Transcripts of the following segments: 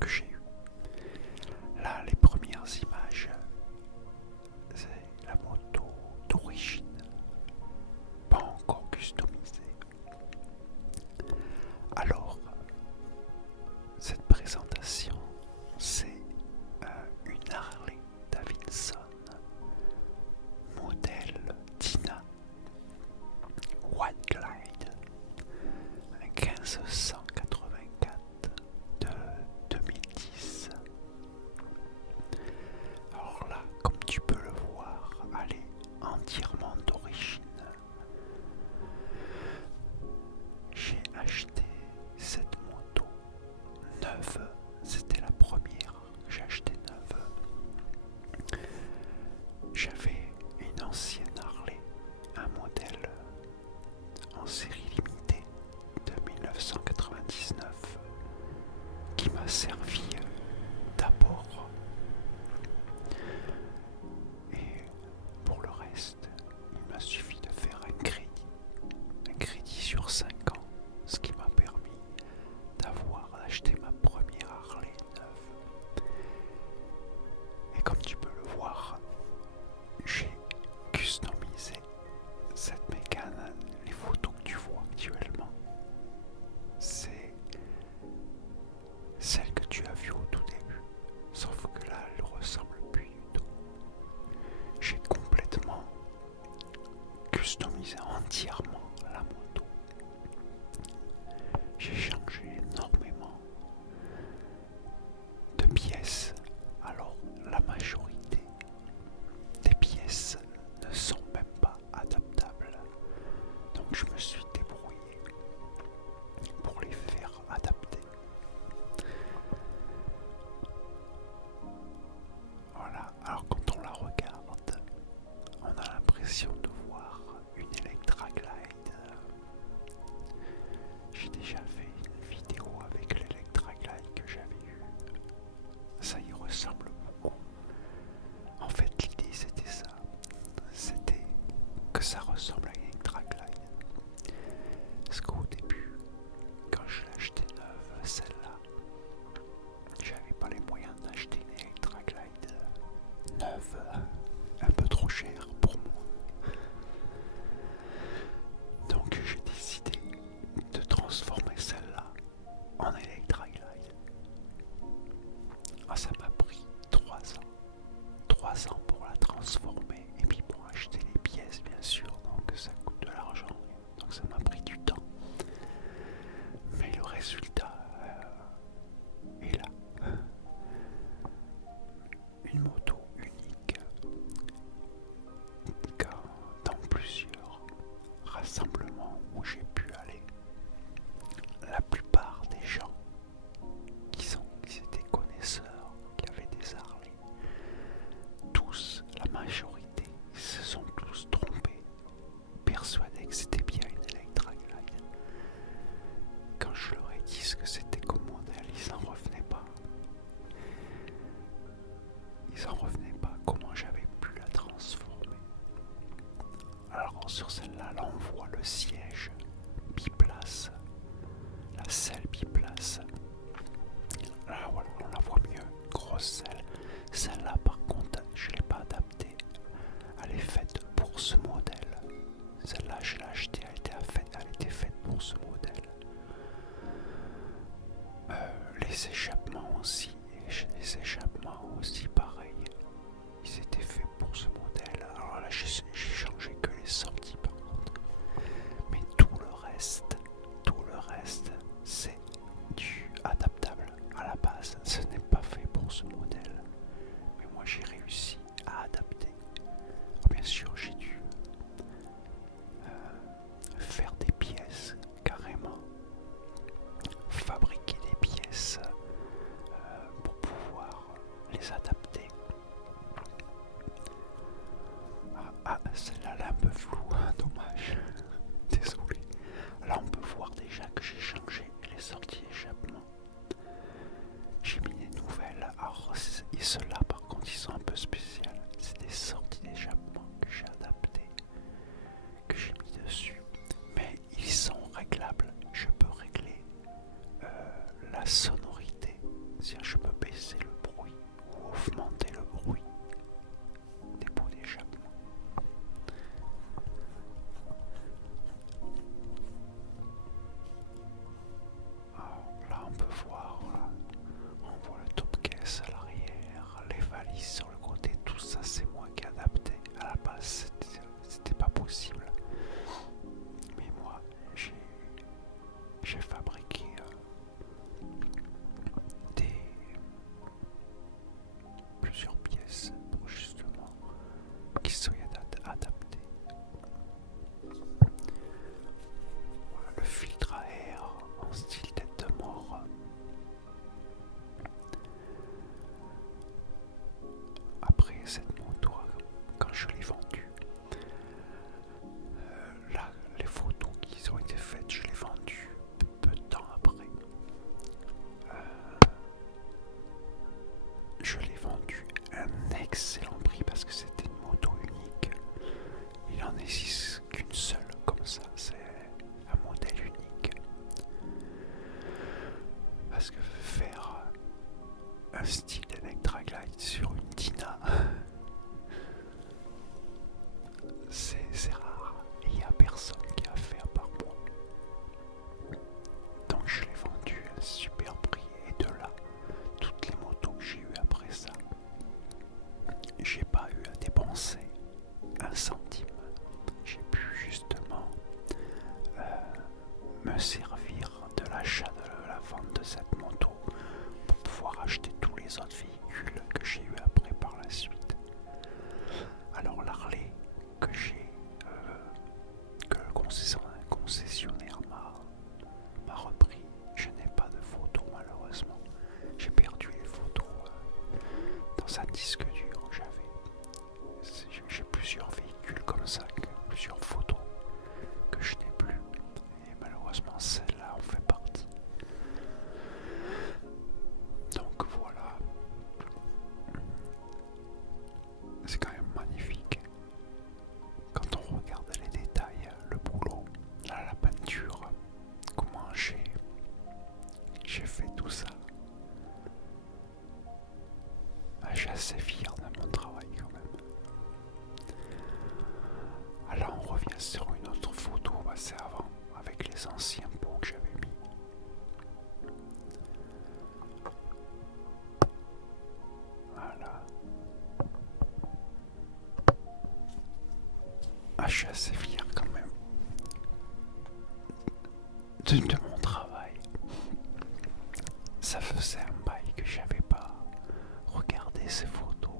que j'ai eues. Là, les premières images, c'est la moto d'origine, pas encore customisée. Alors, cette présentation, c'est une Harley Davidson modèle Tina White Glide, un 1584 de 2010. Alors là, comme tu peux le voir, elle est entièrement d'origine. J'ai acheté cette moto neuve, c'était la première que j'ai achetée neuve. J'avais une ancienne Harley, un modèle en série limitée de 1999 qui m'a servi d'abord. Et pour le reste, il m'a suffi de faire un crédit sur 5 ans, ce qui m'a permis d'acheter ma première Harley neuve. Et comme tu peux le voir, j'ai customisé cette mécane. Les photos que tu vois actuellement, c'est celle que tu as vue au tout début, sauf que là, elle ne ressemble plus du tout. J'ai complètement customisé entièrement la moto. J'ai changé énormément de pièces. Alors, la majorité des pièces ne sont même pas adaptables. Donc, je me suis débrouillé pour les faire adapter. Voilà, alors quand on la regarde, on a l'impression de voir une Electra Glide. J'ai déjà fait une vidéo avec l'Electra Glide que j'avais eue. Ça y ressemble beaucoup. En fait, l'idée c'était ça. C'était que ça ressemble à une Electra Glide. Parce qu'au début, quand je l'ai achetée neuve, celle-là, j'avais pas les moyens d'acheter une Electra Glide neuve, un peu trop chère pour moi. Donc j'ai décidé de transformer celle-là en Electra Glide. Ça m'a pris 3 ans. 3 ans pour la transformer et puis pour acheter les pièces, bien sûr. Donc ça coûte de l'argent. Donc ça m'a pris du temps. Mais le résultat est là. Une moto unique dans plusieurs rassemblements où j'ai pu aller. La plupart des gens qui étaient connaisseurs, qui avaient des Harley, tous, la majorité, se sont tous trompés, persuadés que c'était bien une Electra Glide. Quand je leur ai dit ce que c'était comme modèle, ils n'en revenaient pas. Ils en revenaient pas comment j'avais pu la transformer. Alors sur celle-là, là on voit le siège biplace, la selle biplace. Là voilà, on la voit mieux, grosse selle. Celle-là par contre, je ne l'ai pas adaptée. Elle est faite pour ce modèle. Celle-là, je l'ai achetée, elle était faite pour ce modèle. Les échappements aussi, pareil. Ils étaient faits pour ce modèle. Alors là, j'ai changé que les sorties par contre. Mais tout le reste, c'est du adaptable à la base. Ce n'est pas fait pour ce modèle. Mais moi, j'ai réussi à adapter. Bien sûr, j'ai dû faire des pièces carrément, fabriquer des pièces pour pouvoir les adapter. Celle-là est un peu floue, hein, dommage. Désolé. Là, on peut voir déjà que j'ai changé les sorties d'échappement. J'ai mis des nouvelles. Alors, et ceux-là, par contre, ils sont un peu spéciaux. C'est des sorties d'échappement que j'ai adaptées, que j'ai mis dessus. Mais ils sont réglables. Je peux régler la sonorité si je peux baisser le bruit ou augmenter le bruit des pots d'échappement. Là on peut voir, là, on voit le top caisse à l'arrière, les valises sur le côté, tout ça c'est moi qui ai adapté. À la base c'était pas possible. Mais moi j'ai fabriqué plusieurs pièces pour justement qu'ils soient adaptés. Voilà, le filtre à air en style tête de mort. Après cette moto, quand je l'ai vendue, là les photos qui ont été faites, je l'ai vendue peu de temps après. Je l'ai vendu à un excellent prix parce que c'était une moto unique. Il en existe qu'une seule comme ça, c'est un modèle unique. Parce que faire un style d'Electra Glide sur une Tina, c'est rare. Il n'y a personne qui a fait à part moi. Donc je l'ai vendu à un super prix et de là, toutes les motos que j'ai eues après ça, j'ai pas eu à dépenser un centime. J'ai pu justement me servir de l'achat de la vente de cette moto pour pouvoir acheter tous les autres véhicules que j'ai eu après par la suite. Alors l'Harley que que le concessionnaire m'a repris, je n'ai pas de photos malheureusement. J'ai perdu les photos dans un disque dur. J'ai plusieurs véhicules comme ça, plusieurs photos que je n'ai plus. Et malheureusement celle-là en fait partie. Donc voilà. C'est quand même magnifique. Quand on regarde les détails, le boulot, la peinture, comment j'ai fait tout ça. Je suis assez fier de mon travail quand même. Alors on revient sur une autre photo passée avant avec les anciens pots que j'avais mis. Voilà. Je suis assez fier quand même de mon travail. Ça faisait un bail que j'avais pas regardé ces photos.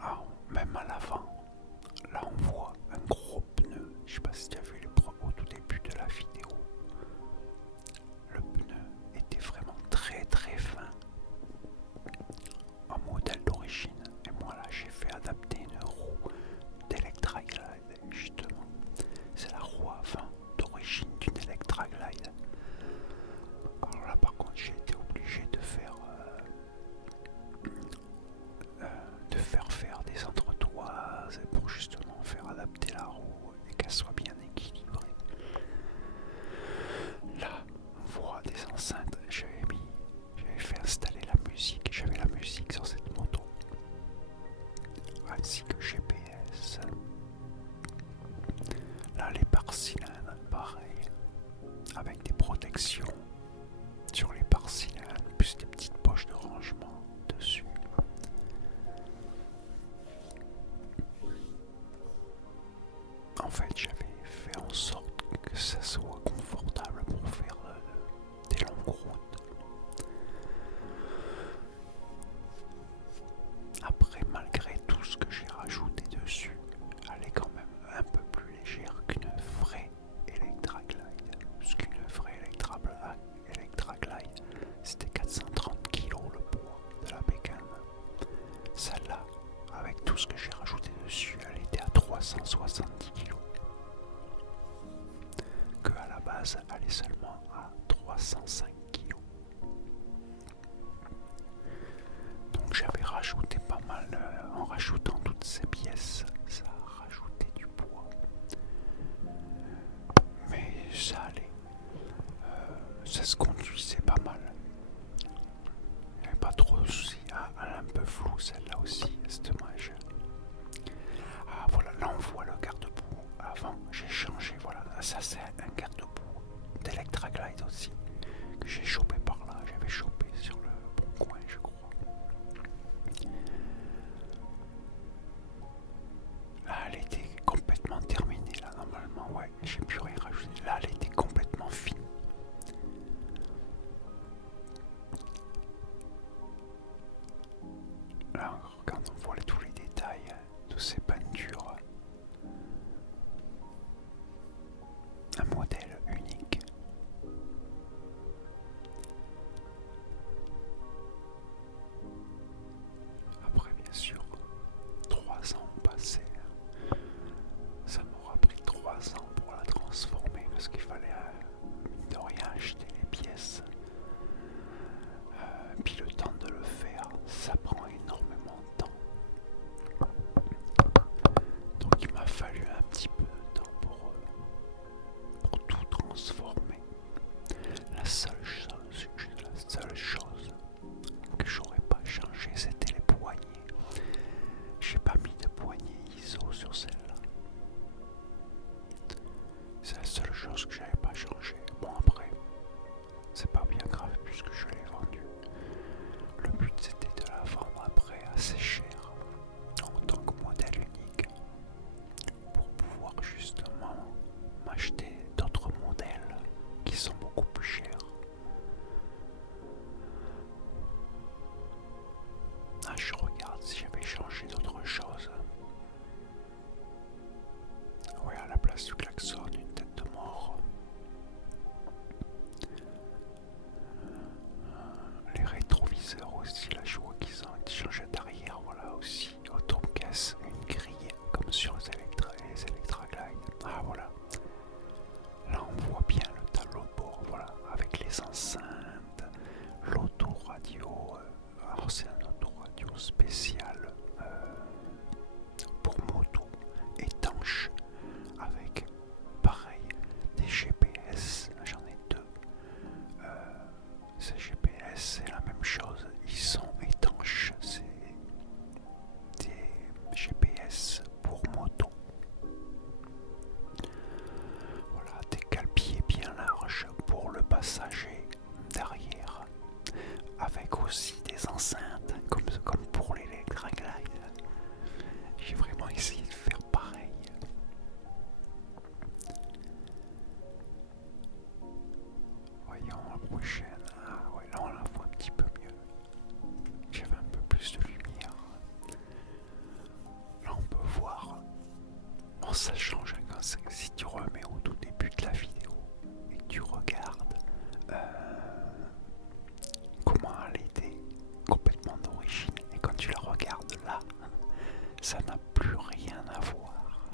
Ah, même à l'avant, là on voit un gros pneu. Je sais pas si tu as vu au tout début de la vidéo. Le pneu était vraiment très très fin. Un modèle d'origine. Et moi là j'ai fait adapter une roue d'Electra Glide justement. C'est la roue avant d'origine d'une Electra Glide. Alors là par contre j'ai été obligé de faire des entretoises pour justement faire adapter la roue et qu'elle soit bien équilibrée. Là on voit des enceintes, j'avais fait installer la musique, j'avais la musique sur cette moto ainsi que GPS. Là les pare-cylindres pareil, avec des protections sur les pare-cylindres plus des petites poches de rangement dessus. En fait j'avais fait en sorte que ça soit confortable pour faire des longues routes. Après malgré tout ce que j'ai rajouté dessus, elle est quand même un peu plus légère qu'une vraie Electra Glide. Parce qu'une vraie Electra Glide c'était 430 kg le poids de la bécane. Celle-là, avec tout ce que j'ai rajouté dessus, elle était à 370 kg. Que à la base, elle est seulement à 305 kg. Donc j'avais rajouté pas mal, en rajoutant toutes ces pièces, ça a rajouté du poids. Mais ça allait. chose que j'avais pas changé. Bon après, c'est pas bien grave puisque je l'ai vendue. Le but c'était de la vendre après assez cher en tant que modèle unique pour pouvoir justement m'acheter d'autres modèles qui sont beaucoup plus chers. Ah, je regarde si j'avais changé d'autres choses. Ouais, à la place du klaxon, une tête de mort. Les rétroviseurs aussi, là je vois qu'ils ont changé d'arrière, voilà aussi. Auto-caisse, une grille comme sur les Electra Glide. Ah voilà. Là on voit bien le tableau de bord, voilà, avec les enceintes, l'autoradio. Alors c'est un autoradio spécial pour moto, étanche, avec pareil des GPS. J'en ai deux. Ces GPS c'est la même chose, ils sont étanches. C'est des GPS pour moto. Voilà, des cale-pieds bien larges pour le passager derrière, avec aussi des enceintes comme pour l'Electra Glide. J'ai vraiment essayé de faire pareil. Voyons la prochaine. Ah ouais, là on la voit un petit peu mieux. J'avais un peu plus de lumière. Là on peut voir. Bon, ça change quand si tu remets au tout début de la vidéo et que tu regardes comment elle était complètement d'origine, et quand tu la regardes là, ça n'a plus rien à voir.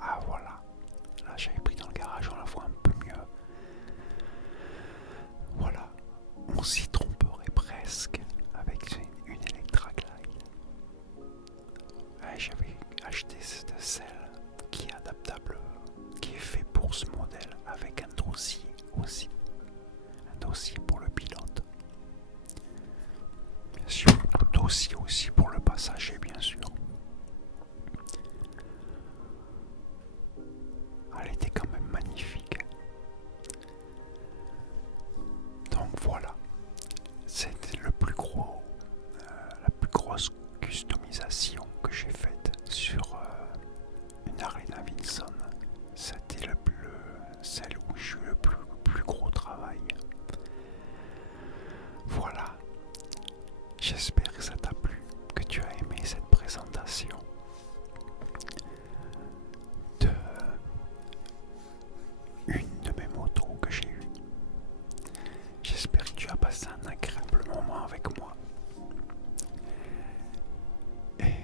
Ah voilà, là j'avais pris dans le garage, on la voit un peu mieux. Voilà, on s'y tromperait presque avec une Electra Glide. J'avais acheté celle qui est adaptable, qui est fait pour ce modèle, avec un dossier aussi. Un dossier pour le pilote. Bien sûr, un dossier aussi pour le passager, bien sûr. Elle était quand même magnifique. Donc voilà, c'était la plus grosse customisation que j'ai faite sur une Harley Davidson. C'était celle où j'ai eu le plus gros travail. Voilà, j'espère que ça t'a plu, que tu as aimé cette présentation de une de mes motos que j'ai eues. J'espère que tu as passé un agréable moment avec moi. Et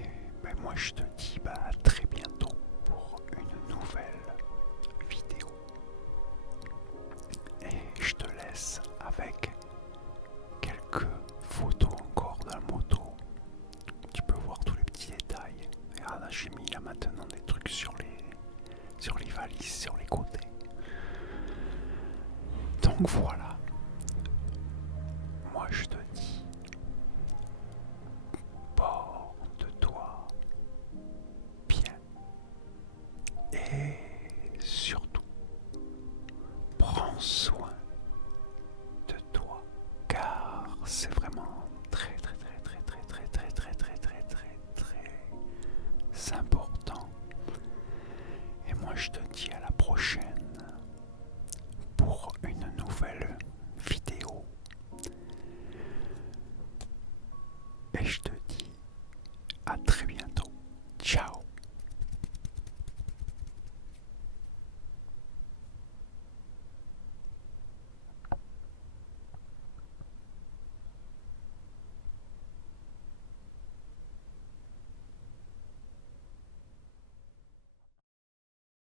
ben moi je te dis à très bientôt pour une nouvelle vidéo. Et je te laisse avec quelques photos encore de la moto. Tu peux voir tous les petits détails. Regarde, là j'ai mis là maintenant des trucs sur les valises, sur les côtés. Donc voilà.